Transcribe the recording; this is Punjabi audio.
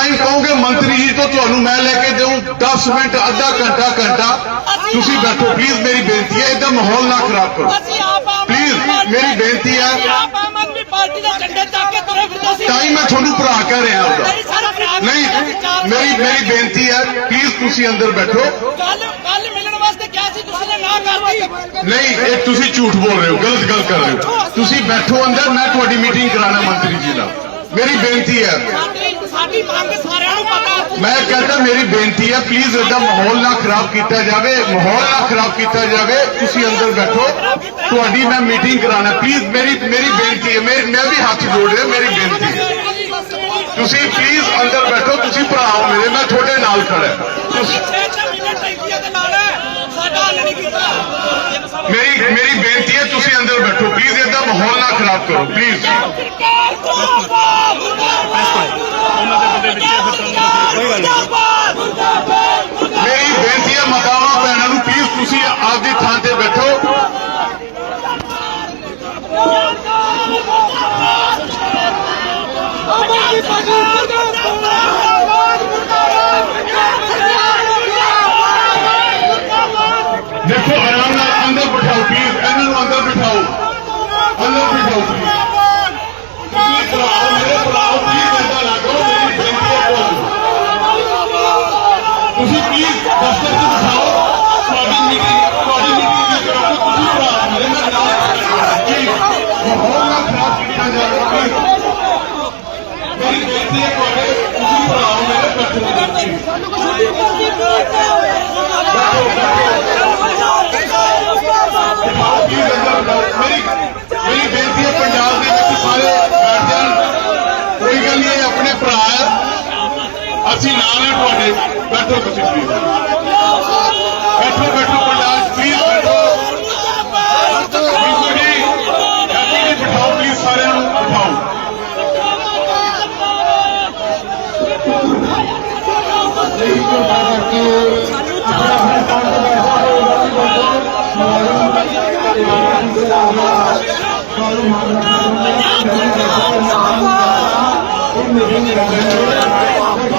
ਟਾਈਮ ਕਹੋਗੇ ਮੰਤਰੀ ਜੀ ਤੋਂ ਤੁਹਾਨੂੰ ਮੈਂ ਲੈ ਕੇ ਦੇਉਂ 10 ਮਿੰਟ ਅੱਧਾ ਘੰਟਾ ਘੰਟਾ। ਤੁਸੀਂ ਬੈਠੋ ਪਲੀਜ਼ ਮੇਰੀ ਬੇਨਤੀ ਹੈ ਇਹਦਾ ਮਾਹੌਲ ਨਾ ਖਰਾਬ ਕਰੋ। ਪਾਰਟੀ- ਮੇਰੀ ਬੇਨਤੀ ਹੈ। ਹੀ ਮੈਂ ਤੁਹਾਨੂੰ ਭਰਾ ਕਹਿ ਰਿਹਾ ਹਾਂ। ਨਹੀਂ ਮੇਰੀ ਮੇਰੀ ਬੇਨਤੀ ਹੈ ਪਲੀਜ਼ ਤੁਸੀਂ ਅੰਦਰ ਬੈਠੋ। ਕੱਲ ਕੱਲ ਮਿਲਣ ਵਾਸਤੇ ਕਿਹਾ ਸੀ ਤੁਸੀਂ ਨੇ ਨਾ ਕਰਤੀ। ਨਹੀਂ ਇਹ ਤੁਸੀਂ ਝੂਠ ਬੋਲ ਰਹੇ ਹੋ ਗਲਤ ਗੱਲ ਕਰ ਰਹੇ ਹੋ। ਤੁਸੀਂ ਬੈਠੋ ਅੰਦਰ ਮੈਂ ਤੁਹਾਡੀ ਮੀਟਿੰਗ ਕਰਾਣਾ ਮੰਤਰੀ ਜੀ ਨਾਲ। ਮੇਰੀ ਬੇਨਤੀ ਹੈ। ਸਾਡੀ ਮੰਗ ਸਾਰਿਆਂ ਨੂੰ ਪਤਾ ਮੈਂ ਕਹਿੰਦਾ ਮੇਰੀ ਬੇਨਤੀ ਹੈ ਪਲੀਜ਼ ਇਹਦਾ ਮਾਹੌਲ ਨਾ ਖਰਾਬ ਕੀਤਾ ਜਾਵੇ ਮਾਹੌਲ ਨਾ ਖਰਾਬ ਕੀਤਾ ਜਾਵੇ ਤੁਸੀਂ ਅੰਦਰ ਬੈਠੋ। ਤੁਹਾਡੀ ਮੈਂ ਮੀਟਿੰਗ ਕਰਾਣਾ ਪਲੀਜ਼ ਮੇਰੀ ਮੇਰੀ ਬੇਨਤੀ ਹੈ ਮੈਂ ਵੀ ਹੱਥ ਜੋੜ ਰਿਹਾ ਮੇਰੀ ਬੇਨਤੀ ਹੈ। ਤੁਸੀਂ ਪਲੀਜ਼ ਅੰਦਰ ਬੈਠੋ ਤੁਸੀਂ ਭਰਾ ਹੋ ਮੇਰੇ ਮੈਂ ਤੁਹਾਡੇ ਨਾਲ ਖੜਾ। ਤੁਸੀਂ ਮੇਰੀ ਮੇਰੀ ਬੇਨਤੀ ਹੈ ਤੁਸੀਂ ਅੰਦਰ ਬੈਠੋ। ਪਲੀਜ਼ ਇਹਦਾ ਮਾਹੌਲ ਨਾ ਖਰਾਬ ਕਰੋ ਪਲੀਜ਼ ਅੰਦਰ ਬਿਠਾਓ please। ਤੁਸੀਂ ਭਰਾਓ ਅਸੀਂ ਨਾਲ ਹਾਂ ਤੁਹਾਡੇ ਬੈਠੋ ਤੁਸੀਂ ਪਲੀਜ਼ ਬੈਠੋ ਬੈਠੋ ਪੰਜਾਬ ਪਲੀਜ਼ ਬੈਠੋ ਬਿਲਕੁਲ ਜੀ ਹੈਪੀ ਜੀ ਬਿਠਾਓ ਪਲੀਜ਼ ਸਾਰਿਆਂ ਨੂੰ ਬਿਠਾਓ ਬੈਠੋ ਮੇਰੀਆਂ